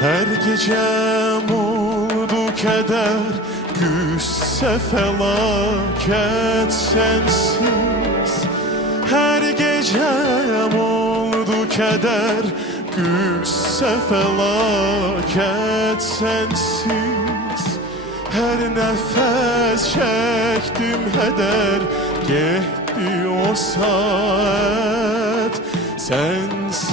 Her gecem oldu keder, güsse felaket sensiz. Her gecem oldu keder, güsse felaket sensiz. Her nefes çektim heder, gitti o saat sensiz.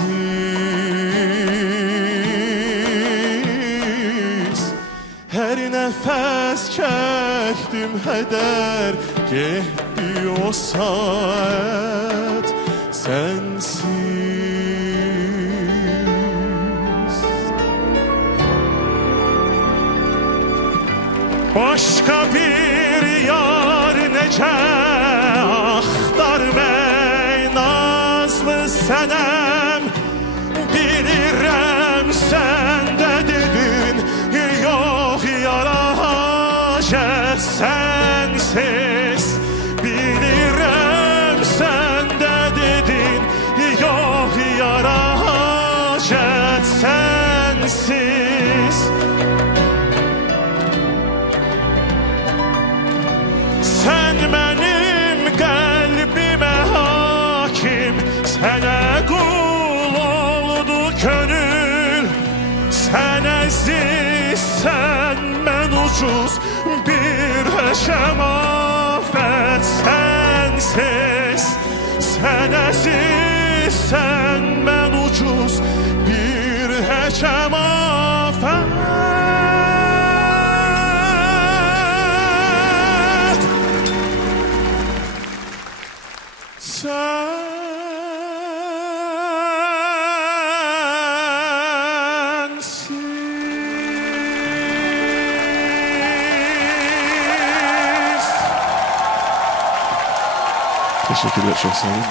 Her nefes çektim heder, gitti o saat sensiz. Başka bir yar nece axtar bey nazlı senem. Bilirəm sen de dedin yok yara hacet sensiz. Bilirəm sen de dedin yok yara hacet sensiz. Sen benim kalbime hakim, sana kul oldu gönül. Sen azizsen ben ucuz, bir heşem afet sensiz. Sen azizsen ben ucuz, bir heşem afet sensiz. Teşekkürler, çok sağ olun.